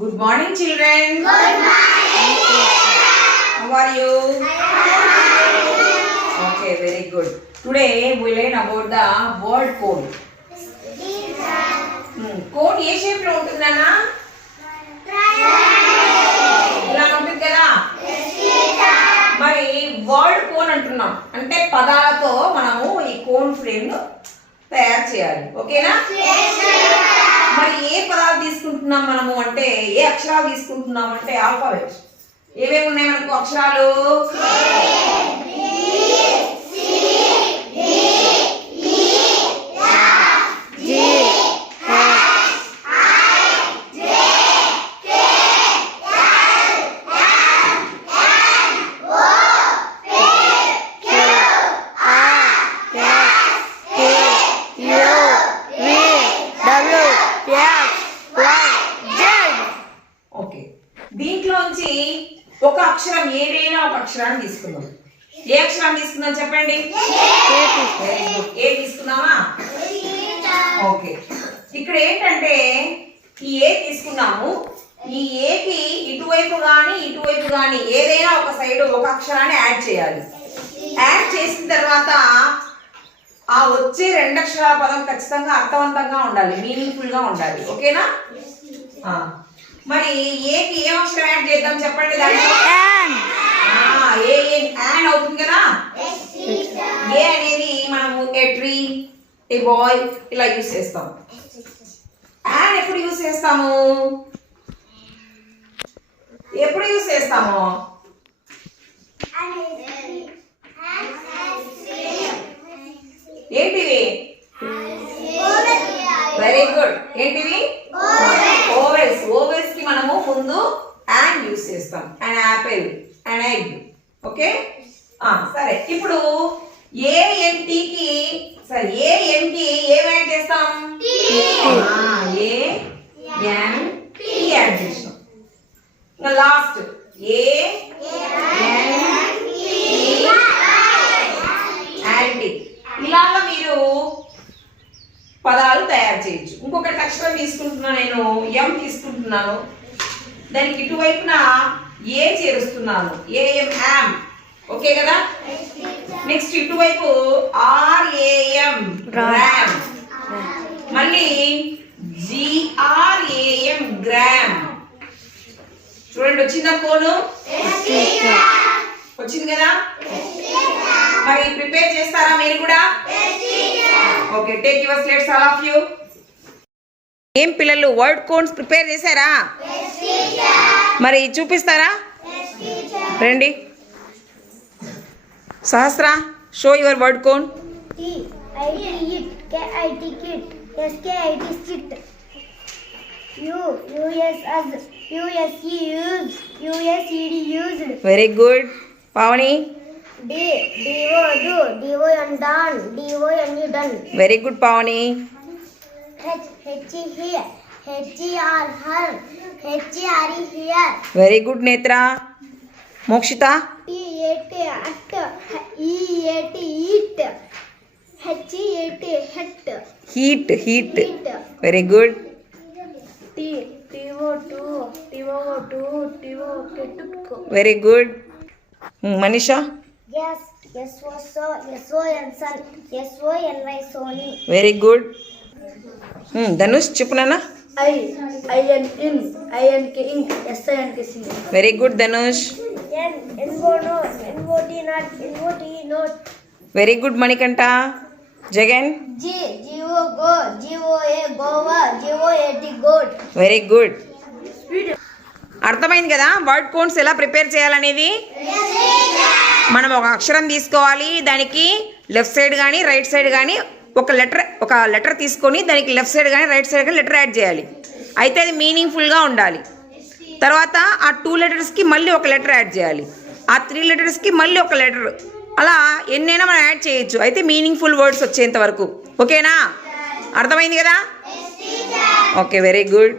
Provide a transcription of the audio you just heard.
Good morning, children. Good morning. How are you? Okay, very good. Today we learn about the word cone. Cone A shape లో ఉంటుంది నాన్న? ఇలా ఉంటుంది కదా? మరి వర్డ్ కోన్ అంటున్నాం. అంటే పదాలతో మనము ఈ కోన్ ఫ్రేమ్ ను తయారు చేయాలి. ఓకేనా? మరి ఏ పదాలు తీసుకుంటున్నాం మనము అంటే ఏ అక్షరాలు తీసుకుంటున్నాం అంటే ఆల్ఫాబెట్. ఏమేమి ఉన్నాయి మనకు అక్షరాలు? ఓకే, దీంట్లోంచి ఒక అక్షరం ఏదైనా ఒక అక్షరాన్ని తీసుకుందాం. ఏ అక్షరాన్ని తీసుకుందాం చెప్పండి? ఏ తీసుకున్నామా? ఓకే, ఇక్కడ ఏంటంటే ఈ ఏ తీసుకున్నాము. ఈ ఏకి ఇటువైపు కానీ ఏదైనా ఒక సైడ్ ఒక అక్షరాన్ని యాడ్ చేయాలి. యాడ్ చేసిన తర్వాత ఆ వచ్చే రెండు అక్షరాల పదం ఖచ్చితంగా అర్థవంతంగా ఉండాలి, మీనింగ్ఫుల్ గా ఉండాలి. ఓకేనా? మరి ఏకి ఏ అక్షరం యాడ్ చేద్దాం చెప్పండి? దాంట్లో ఏ యాడ్ అవుతుంది కదా. ఏ అనేది మనము ఏ ట్రీ, ఏ బాయ్ ఇలా యూజ్ చేస్తాం. యాడ్ ఎప్పుడు యూజ్ చేస్తాము? ఎప్పుడు యూజ్ చేస్తాము? ఏంటివి? Very good. ఏంటివి? ఓవెల్స్. ఓవెల్స్ కి మనము ముందు అండ్ యూజ్ చేస్తాం. And Apple, and egg. Okay, సరే. ఇప్పుడు ఏఎన్టీకి ఏఎన్కి ఏం యాడ్ చేస్తాం? ఏఎన్టీ యాడ్ చేస్తాం. Last anti. ఇలాగా మీరు పదాలు తయారు చేయొచ్చు. ఇంకొకటి అక్షరం తీసుకుంటున్నాను, నేను ఎం తీసుకుంటున్నాను. దానికి ఇటువైపున ఏ చేరుస్తున్నాను, ఏఎం యామ్. ఓకే కదా? నెక్స్ట్ ఇటువైపు ఆర్ఏఎం గ్రామ్. మళ్ళీ జిఆర్ఏఎం గ్రామ్. చూడండి, వచ్చిందా కోను? వచ్చింది కదా? మరి ప్రిపేర్ చేస్తారా మీరు కూడా? Okay, take your slates all of you. ఏం పిల్లలు వర్డ్ కోన్స్ ప్రిపేర్ చేశారా? మరి చూపిస్తారా? రండి. Sahasra, show your word cone. Very good. Pavani. Very good Pavani. Very good Netra. Mokshitha. Heat. Heat. Very good. Very good. Manisha. Very good. Dhanush చెప్పు నాన్న. Very good Dhanush. Very good Manikanta. Jagan. Very good. అర్థమైంది కదా వర్డ్ కోన్స్ ఎలా ప్రిపేర్ చేయాలనేది? మనం ఒక అక్షరం తీసుకోవాలి, దానికి లెఫ్ట్ సైడ్ కానీ రైట్ సైడ్ కానీ ఒక లెటర్ తీసుకొని దానికి లెఫ్ట్ సైడ్ కానీ రైట్ సైడ్ కానీ లెటర్ యాడ్ చేయాలి. అయితే అది మీనింగ్ఫుల్గా ఉండాలి. తర్వాత ఆ 2 లెటర్స్కి మళ్ళీ ఒక లెటర్ యాడ్ చేయాలి. ఆ 3 లెటర్స్కి మళ్ళీ ఒక లెటర్. అలా ఎన్నైనా మనం యాడ్ చేయొచ్చు, అయితే మీనింగ్ఫుల్ వర్డ్స్ వచ్చేంత వరకు. ఓకేనా? అర్థమైంది కదా? Okay, very good.